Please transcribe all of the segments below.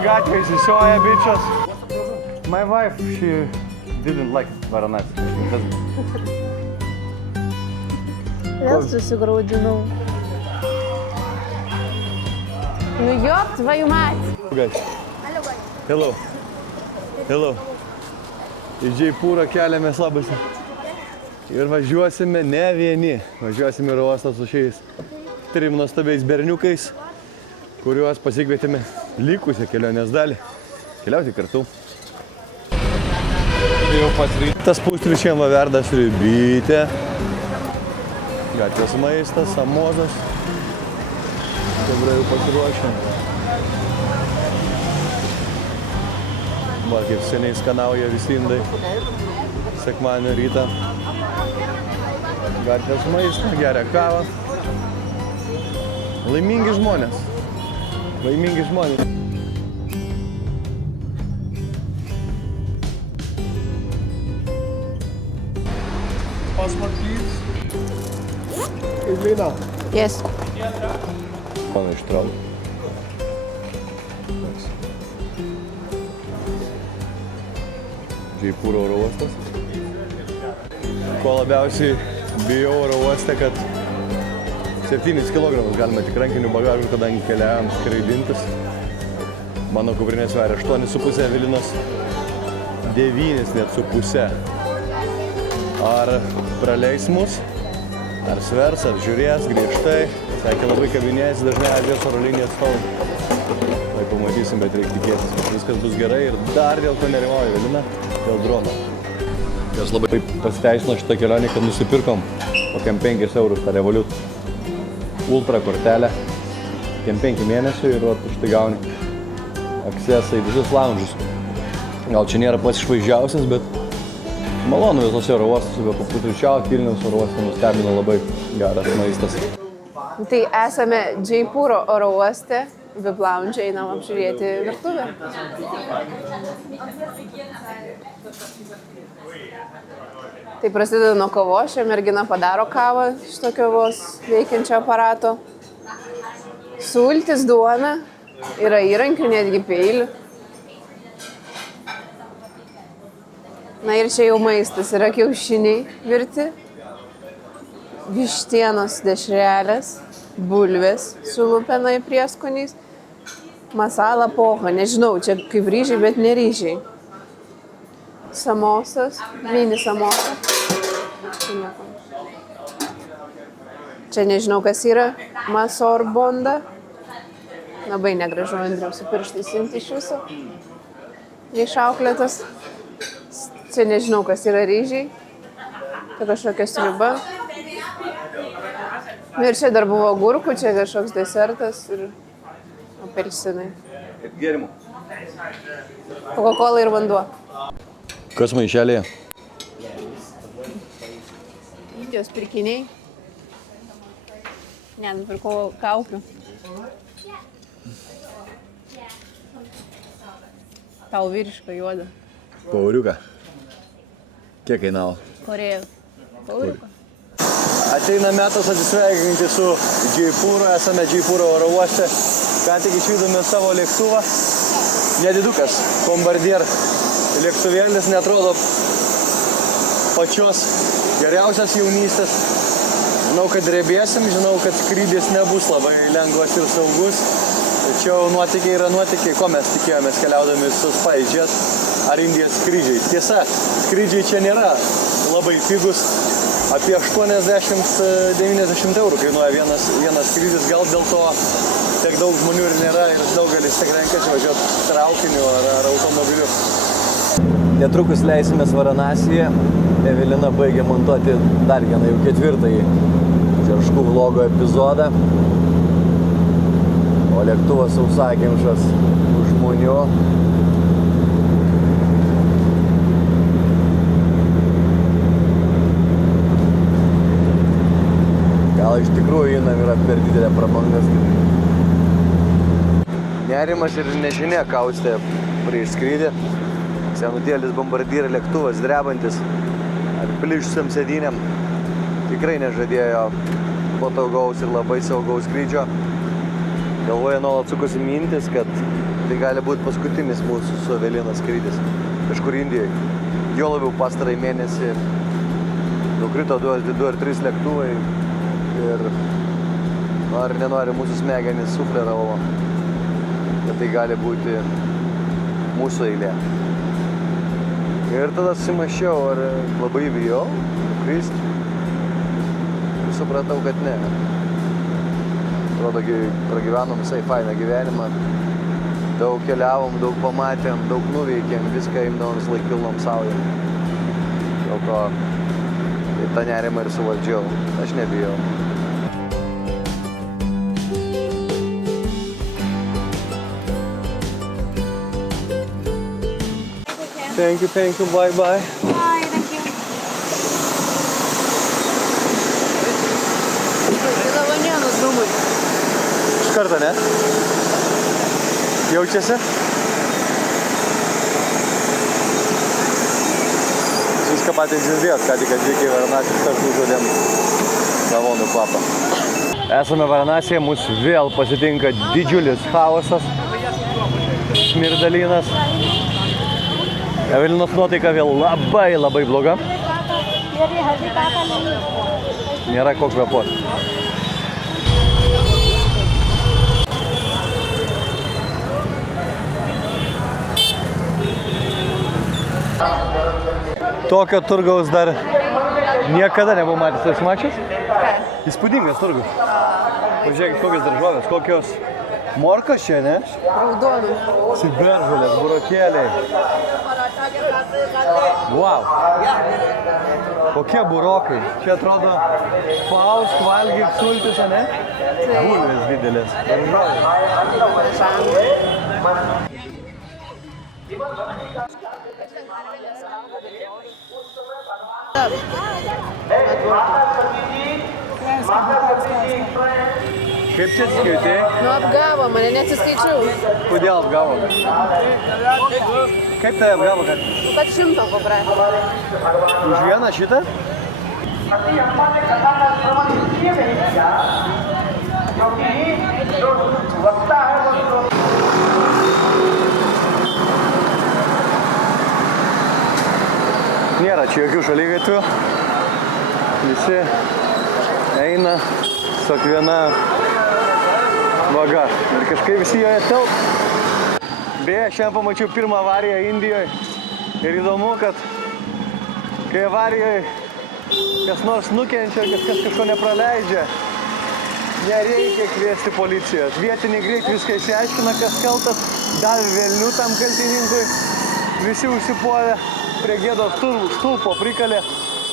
gatvė įsisioja, bičias. My wife, she didn't like Varanasi. Vėl susigraudinau. Nu jok, tvaju mati. Hello. Hello. Į Džeipūrą keliamės labas. Ir važiuosime ne vieni. Važiuosime į uostą su šiais 3 nuostabiais berniukais, kuriuos pasikvietėme likusią kelionės dalį. Keliauti kartu. Jau pasirinktas pusryčiam verda sriubytė. Gatvės maistas, samozas. Dabar jau pasiruošę. Va, kaip seniai skanauja visi indai. Sekmadienio rytą. Gatvės maistą, geria kavą. Laimingi žmonės. Laimingi žmonės. Passport, please. Evelina. Yes. Mano ištraukti. Džeipūro oro uostas. Ko labiausiai bijau oro uoste, kad 7 kg galima tik rankinių bagažų, kadangi keliavom skraidintis. Mano kuprinė sveria 8,5, Evelinos 9 net su pusė. Ar praleis mus, ar svers, ar žiūrės griežtai. Sakė, labai kabinėjasi dažnai Azijos oro linijos atstovai. Tai pamatysim, bet reikia tikėtis, kad viskas bus gerai ir dar dėl to nerimauju, Evelina, dėl drono. Jos labai pasiteisino šitą kelionę, kad nusipirkom kokiam 5 eurus tą Revolut Ultra kortelę. Kokiam 5 mėnesių ir už tai gauni aksesą į visus lounge'us. Gal čia nėra pats išvaizdžiausias, bet malonu visose oro uostose, bet papusryčiauti Vilniaus oro uoste nustebino labai geras maistas. Tai esame Džeipūro oro uoste, VIP lounge, einam apžiūrėti virtuvę. Tai prasideda nuo kavos, šią merginą padaro kavą iš tokio vos veikiančio aparato. Sultis, duona, yra įrankių, netgi peilių. Na ir čia jau maistas, yra kiaušiniai virti, vištienos dešrelės, bulvės su lupenai prieskoniais, masala poha, nežinau, čia kaip ryžiai, bet ne ryžiai. Samosas, mini samosa. Čia nežinau, kas yra, masorbonda. Labai negražu Andriaus su pirštais imti iš viso. Neišauklėtas. Čia nežinau, kas yra ryžiai. Tai kažkokia sriuba. Ir čia dar buvo agurkų, čia kažkoks desertas ir apelsinai. Gėrimų. Coca-Cola ir vanduo. Kas maišelėje? Indijos pirkiniai. Ne, nupirkau kaukių. Tau vyriška juoda. Pauriuką. Kiek kainavo? Korėjų. Pauriuką. Ateina metas atsisveikinti su Džeipūru, esame Džeipūro oro uoste. Ką tik išvydome savo lėktuvą. Nedidukas, Bombardier lėktuvėlis, neatrodo pačios geriausias jaunystės. Žinau, kad drebėsim, žinau, kad skrydis nebus labai lengvas ir saugus. Tačiau nuotykiai yra nuotykiai, ko mes tikėjomės keliaudami su SpiceJet ar Indijos skrydžiai. Tiesa, skrydžiai čia nėra labai pigus. Apie 80-90 eurų kainuoja vienas skrydis, gal dėl to tiek daug žmonių ir nėra ir daugelis tik renkasi važiuoti traukiniu ar automobiliu. Netrukus leisimės Varanasiją. Evelina baigė montuoti dar vieną, jau 4. Žerškų vlogo epizodą. O lėktuvas sausakimšas žmonių. Gal iš tikrųjų jinam yra per didelė prabangas. Nerimas ir nežinia kaustė prieš skrydį. Senutėlis Bombardier lėktuvas drebantis ar plišusiam sėdynėm tikrai nežadėjo patogaus ir labai saugaus skrydžio. Galvoje nuolat sukosi mintis, kad Tai gali būti paskutinis mūsų su Evelina skrydis kažkur Indijoje. Jo labiau pastarąjį mėnesį nukrito 2 ar 3 lėktuvai ir nori nenori mūsų smegenys sufleravo, kad tai gali būti mūsų eilė. Ir tada susimąsčiau, ar labai bijau nukristi. Ir supratau, kad ne. Atrodo, pragyvenom visai fainą gyvenimą. Daug keliavom, daug pamatėm, daug nuveikėm, viską imdavom vis laik pilnom saujom. Dėl to tą nerimą ir suvaldžiau. Aš nebijau. Thank you, bye. Bye, thank you. Tai lavanienos dūmai. Iš karto, ne? Jaučiasi? Viską patys girdėjot, ką tik atvykę į Varanasį, kartu užuodėm lavonų kvapą. Esame Varanasėje, mūsų vėl pasitinka didžiulis chaosas, smirdalynas. Evelinos nuotaika vėl labai bloga. Nėra ko kvėpuoti. Tokio turgaus dar niekada nebuvau matęs. Esi mačius? Įspūdingas turgus. Pažiūrėkit, kokios daržovės, kokios morkos čia, ne? Raudonas. Ciberžolės, burokėliai. Wow. Kokie burokai. Čia atrodo spausk, valgyk, sultis, ne? Bulvės didelės. Daržovės. Kaip čia atsiskaitė? Nu apgavo, mane neatsiskaičiau. Kodėl apgavo? Kaip tai apgavo, kad? Kad 100 paprašė. Už vieną šitą? Nėra čia jokių šaligatvių. Visi eina su kiekviena vaga. Ir kažkaip visi joje telpa. Beje, šiandien pamačiau pirmą avariją Indijoje. Ir įdomu, kad kai avarijoje kas nors nukenčia, kažkas kažko nepraleidžia, nereikia kviesti policijos. Vietiniai greit viską išsiaiškina, kas kaltas, davė velnių tam kaltininkui. Visi užsipuolė prie gėdos stulpo prikalė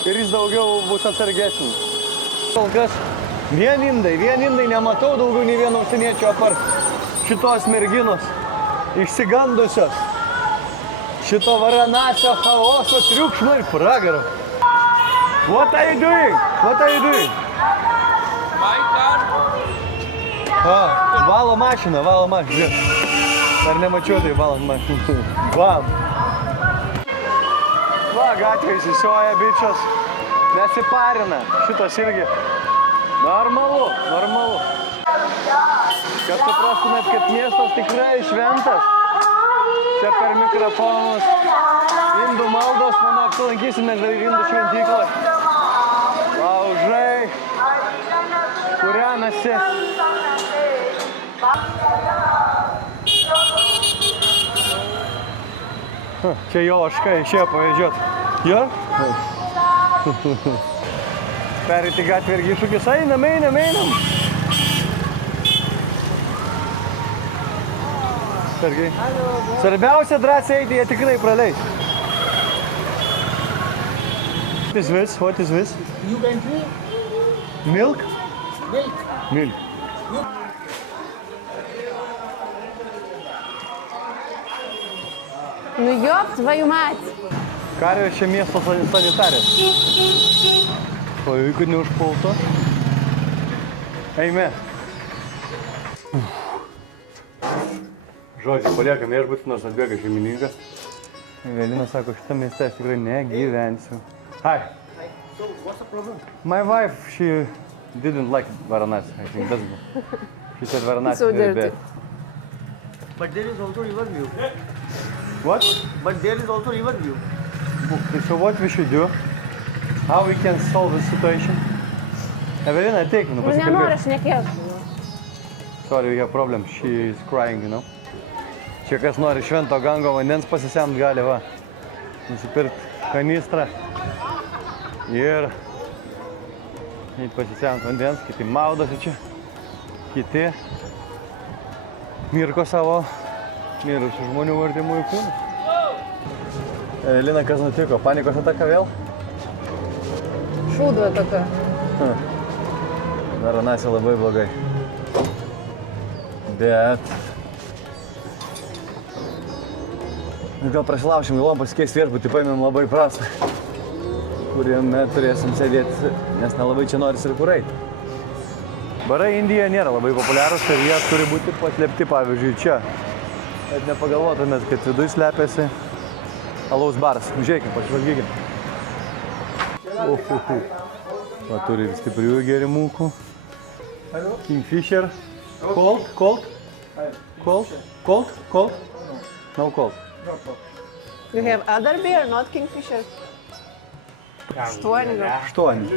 ir jis daugiau bus atsargesnis. Kol kas vien indai, nematau daugiau nei vieno užsieniečio apart šitos merginos išsigandusios šito Varanasio chaoso, triukšmo ir pragaro. What are you doing? My car. Valo mašiną. Dar nemačiau, tai valant mašiną. Bam. Va, gatvė įsisioja bičios. Nesiparina. Šitas irgi. Normalu. Kad suprastumėt, kad miestas tikrai šventas. Čia per mikrofonus. Indų maldos, manau, apsilankysime indų šventyklą. Laužai. Kūrenasi. Čia jo ožka išėjo pavežiot. Jo? Pereiti gatvę irgi iššūkis. Einam. Sergiai. Svarbiausia drąsiai eiti, jie tikrai praleis. What is this? You can drink Milk? milk. Nu jop, tvaju mat. Karvės čia miesto sanitarės. Oi, kad neužpulto. Eime. Žodžiu, paliekam viešbutį, nors atbėga šeimininkas. Evelina sako, šitą miestą aš tikrai negyvensiu. Hi. So, what's the problem? My wife, she didn't like Varanasi, I think. She said Varanasi So is very dirty. bad. But there is also river view. What? But there is also river view. Okay, so what we should do? How we can solve the situation? Evelina, ateik, Nu, pasikalbėti. nenoriu šnekėti. Sorry, we have problem. She is crying, you know. Čia kas nori švento gango vandens pasisemt gali, va. Nusipirkti kanistrą. Ir eit pasisemt vandens, kiti maudosi čia. Kiti mirko savo mirusių žmonių artimųjų kūnus. Evelina, kas nutiko? Panikos ataka vėl? Šūdva tokia. Varanasi labai blogai. Bet... Gal prasilaušim, galvom pasikeisti viešbutį, paėmėm labai prastą, kuriame turėsim sėdėti, nes nelabai čia norisi ir kur eiti. Barai Indijoje nėra labai populiarūs ir jie turi būti paslėpti, pavyzdžiui, čia. Bet nepagalvotumėt, kad viduj slepiasi alaus baras. Užeikim, pažvalgykim. Va, turi ir stipriųjų gėrimukų. Kingfisher. Cold? Cold? Cold? Cold? Cold? No cold. You have other beer, not Kingfisher? 8 gal. 8.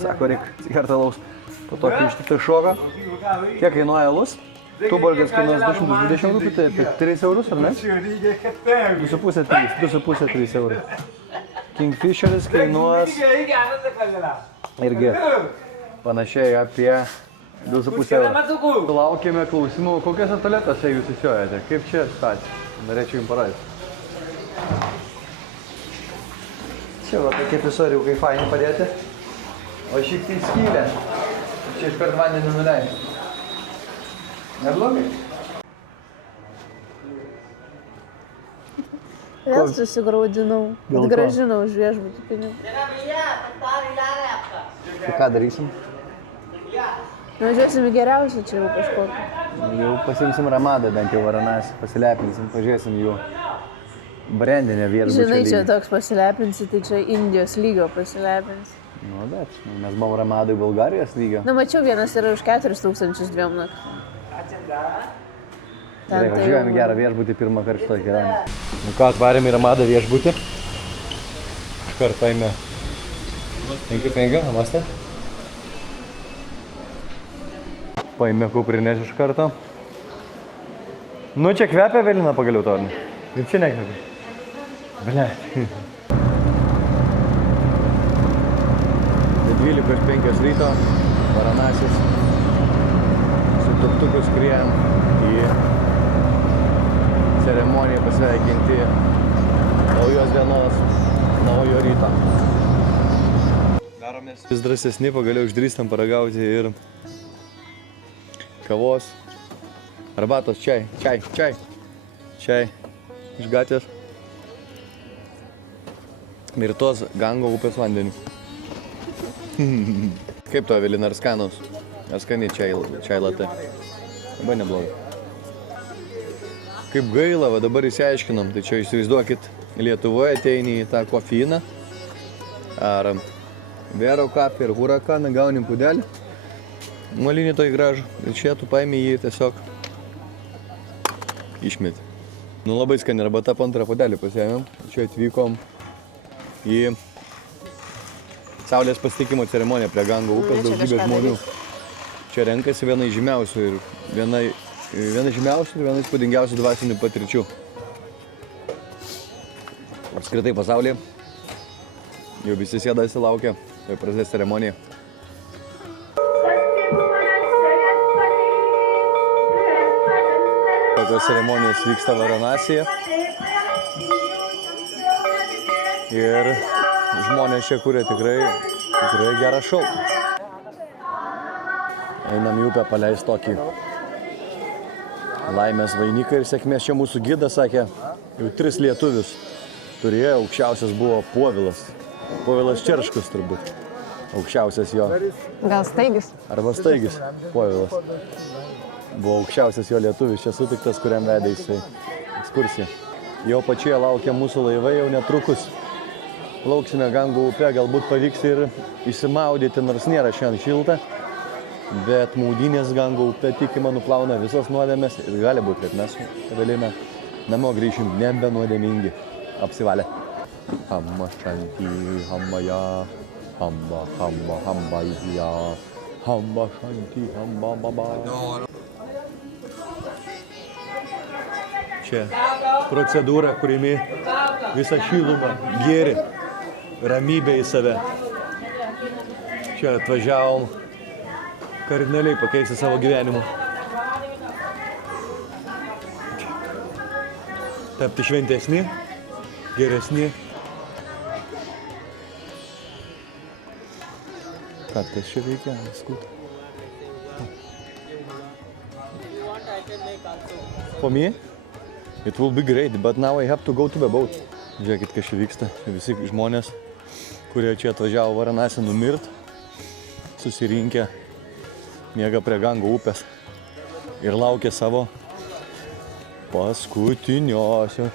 Sako, reik gerti alaus. Po to, kai ištiktai šoką. Kiek kainuoja alus? Tuborgas kainuos 220 rūpių, tai apie 3 eurus, ar ne? 2,5-3 eurų. Kingfisheris kainuos irgi panašiai apie 2,5 eurų. Laukėme klausimų, kokiose tualetuose jūs įsiojate, kaip čia situacija? Norėčiau jums parodyti. Čia va tokie pisoriukai faini padėti, o šiek tiek skylė. Čia iškart vandenį nuleidžiu. Neblogai? Vėl susigraudinau. Dėl ko? Grąžinau už viešbutį pinigų. Tai ką darysim? Nuvažiuosim į geriausią čia jau kažkokį. Jau pasimsim Ramadą bent jau Varanasi, pasilepinsim, pažiūrėsim jų brandinę viešbučio Žinai, čia lygį. toks pasilepinsi, tai čia Indijos lygio pasilepinsi. Nu, bet mes buvom Ramadoj Bulgarijos lygio. Na, mačiau, vienas yra už 4,2 naktų. Gerai, važiuojam į gerą viešbutį pirmą kartą šitoj kelionę. Nu ką, atvarėm į Ramadą viešbutį. Iškart paėmė 5-5, namaste. Paėmė kuprinės iš karto. Nu, čia kvepia Evelina pagaliau to, ar ne? Ir čia nekvepia. Bele. 12:05 ryto, Varanasis. Su tuktuku skriejam į ceremoniją pasveikinti naujos dienos, naujo ryto. Daromės vis drąsesni, pagaliau išdrįstam paragauti ir kavos, arbatos, čai iš gatvės. Ir tos Gango upės vandeniu. Kaip to, Evelina, ar skanus? Ar skaniai čai latte? Labai neblogai. Kaip gaila, va dabar įsiaiškinom, tai čia įsivaizduokit, Lietuvoje ateini į tą kofeiną, ar Vero kafę ir hurakaną, gaunim pudelį, molinį toj gražų, ir čia tu paimi jį tiesiog išmeti. Nu labai skani arbata, po antrą pudelį pasiėmėm, čia atvykom į Saulės pasitikimo ceremoniją prie Gango upės, daugybė žmonių. Čia renkasi viena iš žymiausių ir viena įspūdingiausių dvasinių patirčių. Apskritai pasaulyje. Jau visi sėdasi laukia, tai prasidės ceremonija. Tokios ceremonijos vyksta Varanasėje. Ir žmonės čia kuria tikrai gerą šou. Einam į upę paleist tokį laimės vainiką ir sėkmės. Čia mūsų gidas sakė, jau 3 lietuvius turėjo, aukščiausias buvo Povilas. Povilas Čerškus turbūt, aukščiausias jo. Gal Staigis? Arba Staigis, Povilas. Buvo aukščiausias jo lietuvis, čia sutiktas, kuriam vedė jisai ekskursiją. Jo pačioje laukia mūsų laivai jau netrukus. Lauksime Gango upę, galbūt pavyks ir išsimaudyti, nors nėra šiandien šilta. Bet maudynės Gango upė tikima nuplauna visas nuodėmes ir gali būti, kad mes su Evelina namo grįšim nebenuodėmingi. Apsivalę. Hamma šanti, hamma ja, hamma, hamma, hamma ja, hamma šanti, hamma baba. Čia procedūra, kurimi visą šilumą, gėrį, ramybę į save. Čia atvažiavom kardinaliai pakeisti savo gyvenimą. Tapti šventesni, geresni. Ką tas čia veikia? For me, it will be great, but now I have to go to the boat. Žiūrėkit, kas čia vyksta. Visi žmonės, kurie čia atvažiavo Varanasi numirt, susirinkę, miega prie Gango upės ir laukia savo paskutiniosio.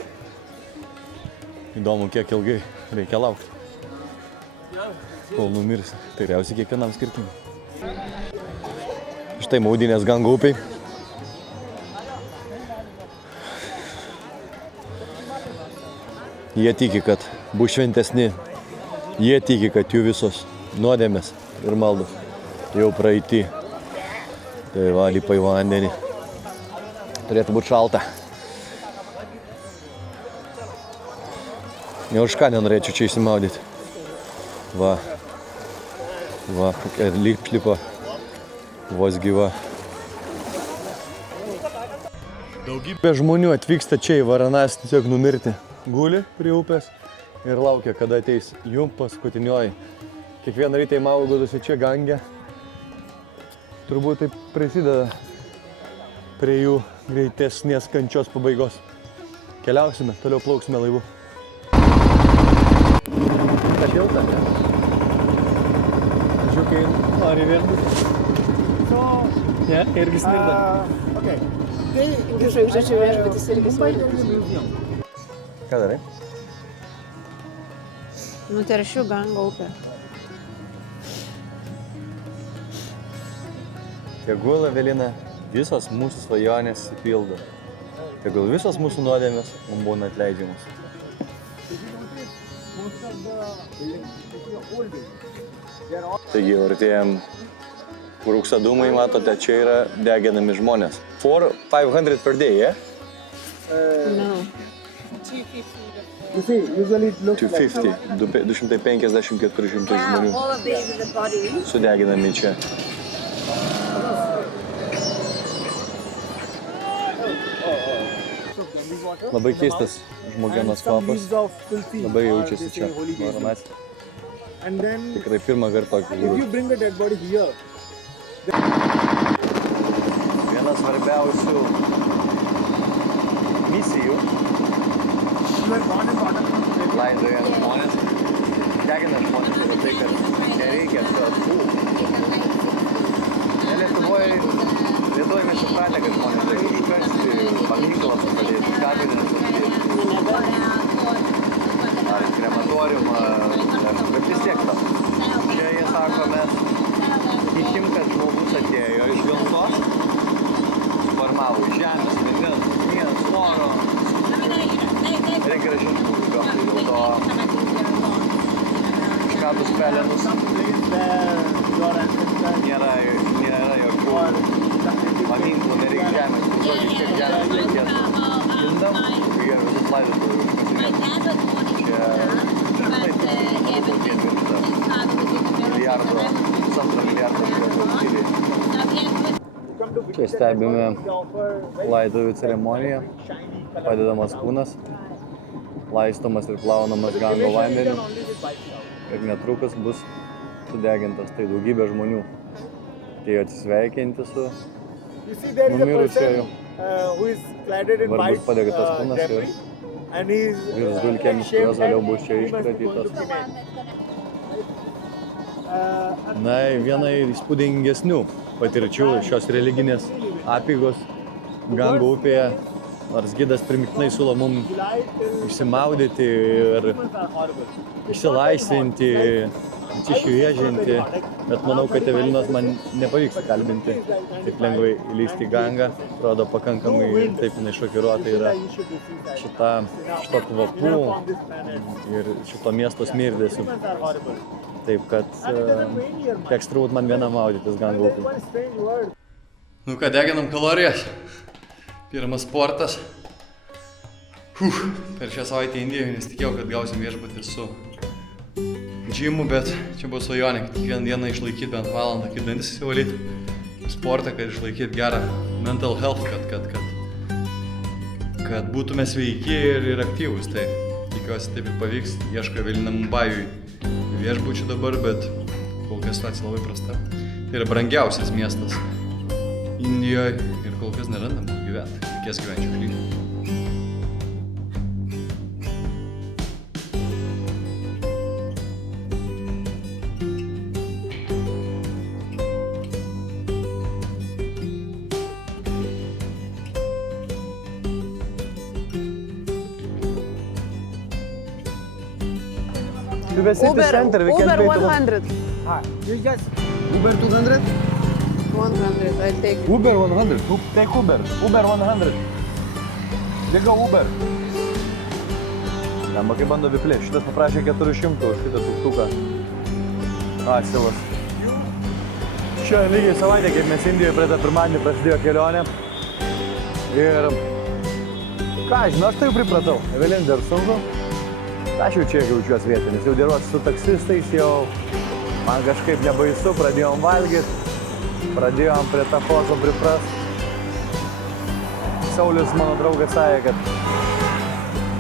Įdomu, kiek ilgai reikia laukti, kol numirs. Tikriausiai kiekvienam skirtingai. Štai maudynės Gango upiai. Jie tiki, kad bus šventesni. Jie tiki, kad jų visos nuodėmės ir maldos jau praeiti. Tai va, lipa į vandenį. Turėtų būti šalta. Ne už ką nenorėčiau čia įsimaudyti. Va. Va, kokia lipa. Vos gyva. Daugybė žmonių atvyksta čia į Varanasi tiesiog numirti. Guli prie upės ir laukia, kada ateis jų paskutinioji. Kiekvieną rytą įmaugodusi čia Gange. Turbūt tai prisideda prie jų greitesnės kančios pabaigos. Keliausime, toliau plauksime laivu. Ta šilta, ne? Žiūkai nori virbūti. Ne, irgi smirda. Okay. Žvaigždžių viešbutis irgi smirda. Ką darai? Nuteršiu Gango upę. Tegul, Evelina, visos mūsų svajonės įpildo. Tegul visos mūsų nuodėmės mums būna atleidžiamos. Taigi, artėjam rūksta dūmai, matote, čia yra deginami žmonės. 500 per day, yeah? No. You see, usually it looks 250, 250-400 žmonių all of these are the body. sudeginami čia. Labai keistas žmogienos kvapas. Labai jaučiasi čia, Varanasi. And then Tikrai pirmą kartą if you bring a dead body here, Vienas svarbiausių misijų laidojant žmonės, deginant žmonės yra tai, kad nereikia kapų. Lietuvoje mes supratę, kad žmonės reikia įkasti, paminklą supadėti, kapinę supadėti, ar krematoriumą, bet vis tiek tam. Čia jie sako, mes tikim, kad žmogus atėjo iš gamtos, formavo iš žemės, vandens, ugnies, oro. Reikia rašyti žmogus gamtai, dėl to iškabus pelenus nėra jokių paminklų, nereikia žemės, tiesiog kiek žemės reikėtų gindam, kai jie visus laidotuvių užkasinėtų. Čia pusantro milijardo valstybei. Čia stebime laidotuvių ceremoniją, padedamas kūnas, laistomas ir plaunamas Gango vandeniu ir netrukus bus sudegintas. Tai daugybė žmonių atėjo atsisveikinti su numirusiuoju. Dabar bus padegatas kūnas ir virs dulkėmis, kurios vėliau bus čia iškratytos. Na, viena įspūdingesnių patirčių šios religinės apeigos Gango upėje Nors gidas primiktinai siūlo mum išsimaudyti ir išsilaisvinti, atsišviežinti, bet manau, kad Evelinos man nepavyks kalbinti taip lengvai įlysti į gangą. Atrodo, pakankamai taip jinai šokiruota yra šito kvapu ir šito miesto smirdesiu. Taip, kad teks turbūt man vienam maudytis gangų upėj. Nu ką, deginam kalorijas. Pirmas sportas. Per šią savaitę Indijoje nesitikėjau, kad gausim viešbutį su džimu, bet čia buvo svajonė, kad kiekvieną dieną išlaikyti bent valandą, kai dantis įsivalyti. Sportą, kad išlaikyti gerą mental health, kad būtume sveiki ir aktyvūs. Tai tikiuosi taip ir pavyks. Ieško Evelina Mumbajui viešbučių dabar, bet kol kas situacija labai prasta. Tai yra brangiausias miestas Indijoje ir kol kas nerandam gyventi. Reikės gyventi šiukšlyne. Uber 100. You just Uber 200? 100, I'll take. Uber 100. Take Uber. Uber 100. Liga Uber. Lemba, kaip bando viplė. Šitas paprašė 400 už šitą tuktuką. Asilas. Šio lygiai savaitę, kaip mes Indijoje praeitą pirmadienį prasidėjo kelionė. Ir ką, žinau, aš tai jau pripratau. Evelin dar sunku. Aš jau čia jaučiuos vietinis. Jau dirbos su taksistais, jau man kažkaip nebaisu. Pradėjom valgyti. Pradėjom prie takoso priprast. Saulius, mano draugas, sakė, kad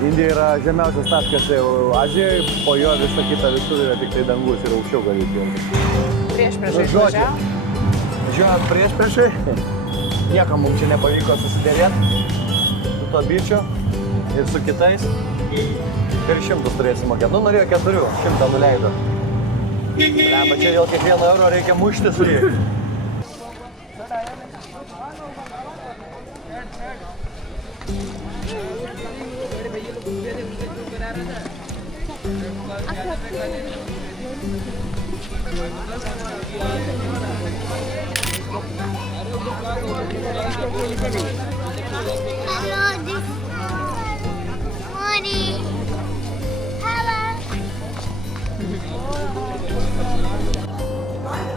Indija yra žemiausias taškas Azijoje, po jo visa kita visur yra tik tai dangus ir aukščiau gali kilti. Priešpriešai išvažiavo? Važiuojant priešpriešai. Niekam mums čia nepavyko susidėrėti su to bičiu ir su kitais. Ir 100 turėsim mokėti. Nu, norėjo 4, 100 nuleido. Lemba, čia dėl kiekvieno euro reikia mušti su jį.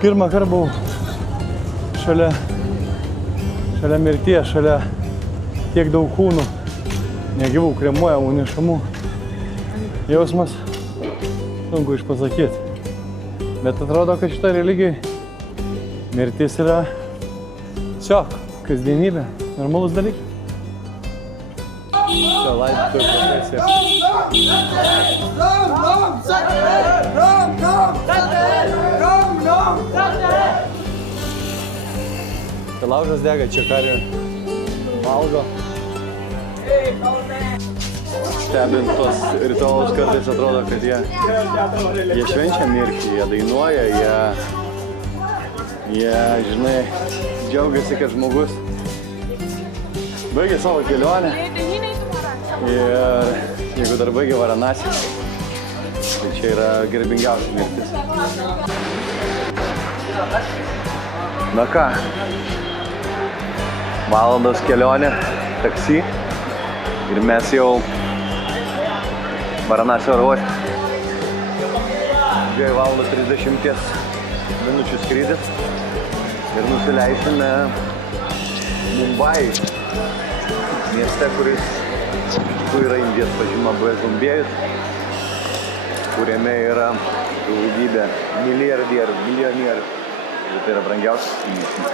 Pirmą kartą buvau šalia mirties, šalia tiek daug kūnų, negyvų, kremuojamų, nešamų. Jausmas sunku išpasakyti. Bet atrodo, kad šitą religiją mirtis yra tiesiog kasdienybė, normalus dalykas. Čia laidotuvių procesija. Čia laužas dega, čia karį valgo. Stebint tos ritualus kartais atrodo, kad jie švenčia mirtį, jie dainuoja, jie, žinai, džiaugiasi, kad žmogus baigė savo kelionę. Ir jeigu dar baigė Varanasį, tai čia yra garbingiausia mirtis. Na ką, valandos kelionė, taksi ir mes jau Varanasio oro uoste. 2 valandų 30 minučių skrydis ir nusileisime Mumbajui, mieste, kuris yra Indijos pažyma buvęs Mumbėjus, kuriame yra daugybė milijardierių, milijonierių. Ir tai yra brangiausias miestas.